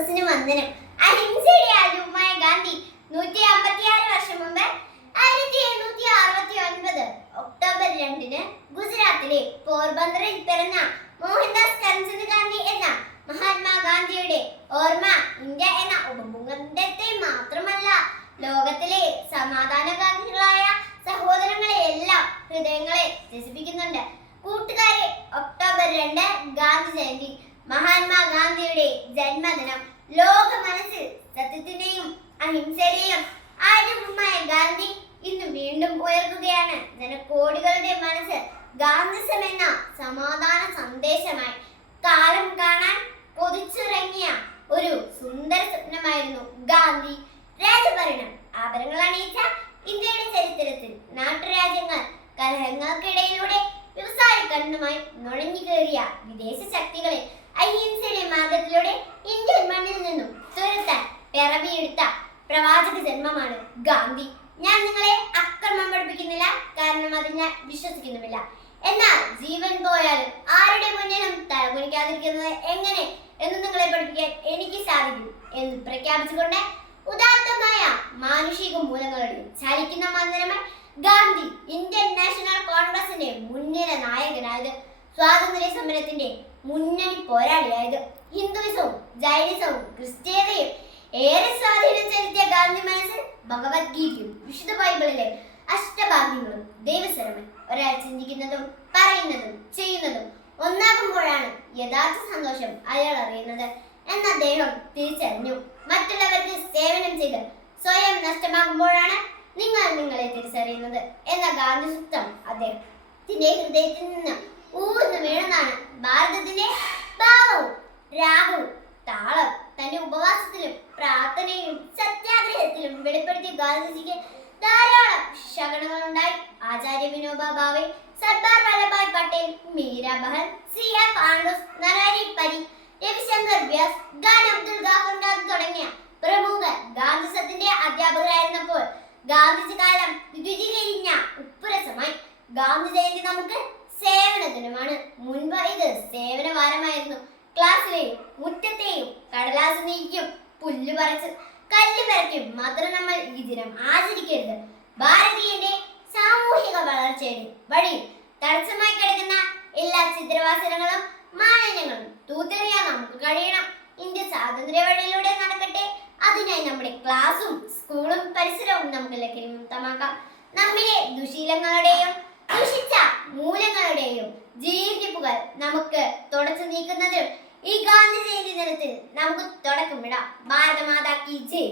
സദസ്സിന് വന്ദനം അഹിംസയുടെ ആലുമായ ഗാന്ധി നൂറ്റി അമ്പത്തിയാറ് വർഷം മുമ്പ് ആയിരത്തി എണ്ണൂറ്റി അറുപത്തി ഒൻപത് ഒക്ടോബർ രണ്ടിന് ഗുജറാത്തിലെ പോർബന്തറിൽ പിറന്ന മോഹൻദാസ് കരംചന്ദ് ഗാന്ധി എന്ന മഹാത്മാഗാന്ധിയുടെ ഓർമ്മ ഇന്ത്യ എന്ന ഉപഭൂഖണ്ഡത്തെ മാത്രമല്ല ലോകത്തിലെ സമാധാനഗാന്ധികളായ സഹോദരങ്ങളെ എല്ലാം ഹൃദയങ്ങളെ രസിപ്പിക്കുന്നുണ്ട്. കൂട്ടുകാരെ ഒക്ടോബർ രണ്ട് ഗാന്ധി ജയന്തി മഹാത്മാഗാന്ധിയുടെ ജന്മദിനം ലോക മനസ്സിൽ സത്യത്തിന്റെയും അഹിംസയുടെയും ആര്യമായ ഗാന്ധി ഇന്ന് വീണ്ടും ഉയർത്തുകയാണ്. ജനകോടികളുടെ മനസ്സ് ഗാന്ധിസം എന്ന സമാധാന സന്ദേശമായി കാലം കാണാൻ കൊതിച്ചിറങ്ങിയ ഒരു സുന്ദര സ്വപ്നമായിരുന്നു ഗാന്ധി. രാജഭരണം. ആഭരണങ്ങൾ അണിയിച്ച ഇന്ത്യയുടെ ചരിത്രത്തിൽ നാട്ടുരാജ്യങ്ങൾ കലഹങ്ങൾക്കിടയിലൂടെ കണ്ണുമായി നുഴഞ്ഞു കയറിയ വിദേശ ശക്തികളെ അഹിംസയുടെ മാർഗത്തിലൂടെ ഇന്ത്യൻ മണ്ണിൽ നിന്നും തുരത്താൻ പിറവിയെടുത്ത പ്രവാചക ജന്മമാണ് ഗാന്ധി. ഞാൻ നിങ്ങളെ അക്രമം പഠിപ്പിക്കുന്നില്ല കാരണം അത് ഞാൻ വിശ്വസിക്കുന്നുമില്ല. എന്നാൽ ജീവൻ പോയാലും ആരുടെ മുന്നിലും തലകുനിക്കാതിരിക്കുന്നത് എങ്ങനെ എന്ന് നിങ്ങളെ പഠിപ്പിക്കാൻ എനിക്ക് സാധിക്കും എന്ന് പ്രഖ്യാപിച്ചുകൊണ്ട് ഉദാത്തമായ മാനുഷിക മൂലങ്ങളുടെയും ചലിക്കുന്ന മന്ദിരമായി ഗാന്ധി ഇന്ത്യൻ നാഷണൽ കോൺഗ്രസിന്റെ മുൻനിര നായകനായത് സ്വാതന്ത്ര്യ സമരത്തിന്റെ മുന്നണി പോരാളിയായത് ഹിന്ദുവിസവും ജൈനിസവും ക്രിസ്ത്യതയും ഏറെ സ്വാധീനം ചെലുത്തിയ ഗാന്ധി മനസ്സിൽ ഭഗവത്ഗീതയും വിശുദ്ധ ബൈബിളിലെ അഷ്ടഭാഗ്യങ്ങളും ദൈവസ്വരമൻ ഒരാൾ ചിന്തിക്കുന്നതും പറയുന്നതും ചെയ്യുന്നതും ഒന്നാകുമ്പോഴാണ് യഥാർത്ഥ സന്തോഷം അയാൾ അറിയുന്നത്. എന്ന് അദ്ദേഹം തിരിച്ചറിഞ്ഞു. മറ്റുള്ളവർക്ക് സേവനം ചെയ്ത് സ്വയം നഷ്ടമാകുമ്പോഴാണ് നിങ്ങൾ നിങ്ങളെ തിരിച്ചറിയുന്നത്. എന്ന ഗാന്ധി സൂത്രം അദ്ദേഹത്തിന്റെ ഹൃദയത്തിൽ നിന്ന് ഊർന്നു വീണെന്നാണ് ഭാരതത്തിന്റെ ഭാവവും രാഗവും. താളം തന്റെ ഉപവാസത്തിലും പ്രാർത്ഥനയിലും സത്യാഗ്രഹത്തിലും വെളിപ്പെടുത്തിയ ഗാന്ധിജിക്ക് ധാരാളം ശകടങ്ങളുണ്ടായി Acharya Vinoba Bhave Sardar Vallabhbhai Patel Meera C F Andrews നരാരി പരി രവിശങ്കർ വ്യാസ് ഖാൻ അബ്ദുൽ തുടങ്ങിയ ഗാന്ധിജി കാലം രുചികരിഞ്ഞ ഉപ്പുരസമായി ഗാന്ധി ജയന്തി നമുക്ക് സേവന ദിനമാണ്. മുൻപ് ഇത് സേവന വാരമായിരുന്നു. ക്ലാസ്സിലെയും മുറ്റത്തെയും കടലാസ് നീക്കും പുല്ല് പറിച്ച് കല്ല് പരക്കും മാത്രം നമ്മൾ ഈ ദിനം ആചരിക്കരുത്. ഭാരതീയന്റെ സാമൂഹിക വളർച്ചയുടെ വഴി തടസ്സമായി കിടക്കുന്ന എല്ലാ ചിത്രവാസനങ്ങളും മാലിന്യങ്ങളും തൂത്തെറിയാൻ നമുക്ക് കഴിയണം. ഇന്ത്യ സ്വാതന്ത്ര്യ നടക്കട്ടെ അതിനായി നമ്മുടെ ക്ലാസ്സും സ്കൂളും പരിസരവും നമുക്ക് ലഭ്യമാക്കാം നമ്മിലെ ദുശീലങ്ങളുടെയും ദുഷിച്ച മൂലങ്ങളുടെയും ജീർണിപ്പുകൾ നമുക്ക് തുടച്ചു നീക്കുന്നതിൽ ഈ ഗാന്ധി ജയന്തി ദിനത്തിൽ നമുക്ക് തുടക്കമിടാം ഭാരതമാതാ കി ജയ്.